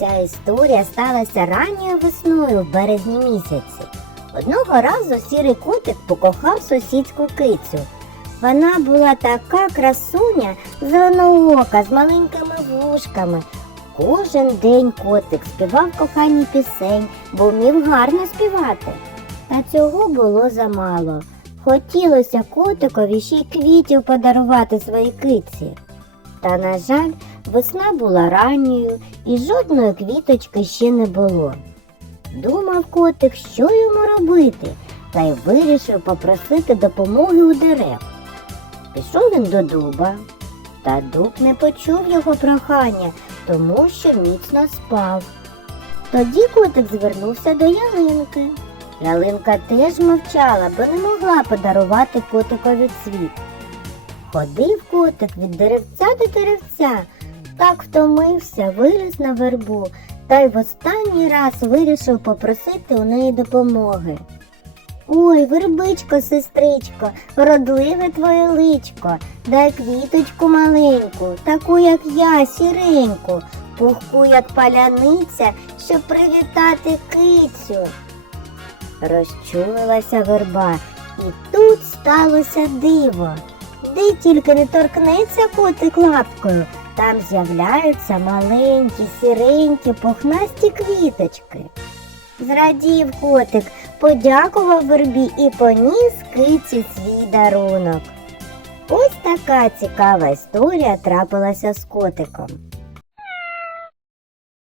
Ця історія сталася ранньою весною в березні місяці. Одного разу сірий котик покохав сусідську кицю. Вона була така красуня, зеленоока, з маленькими вушками. Кожен день котик співав кохані пісень, бо вмів гарно співати. Та цього було замало. Хотілося котикові ще й квітів подарувати своїй киці. Та, на жаль, весна була ранньою і жодної квіточки ще не було. Думав котик, що йому робити, та й вирішив попросити допомоги у дерев. Пішов він до дуба, та дуб не почув його прохання, тому що міцно спав. Тоді котик звернувся до ялинки. Ялинка теж мовчала, бо не могла подарувати котикові цвіт. Ходив котик від деревця до деревця, так втомився, виліз на вербу та й в останній раз вирішив попросити у неї допомоги. Ой, вербичко, сестричко, вродливе твоє личко, дай квіточку маленьку, таку, як я, сіреньку, пухку, як паляниця, щоб привітати кицю. Розчулилася верба, і тут сталося диво. Де тільки не торкнеться котик лапкою, там з'являються маленькі, сіренькі, пухнасті квіточки. Зрадів котик, подякував вербі і поніс киці свій дарунок. Ось така цікава історія трапилася з котиком.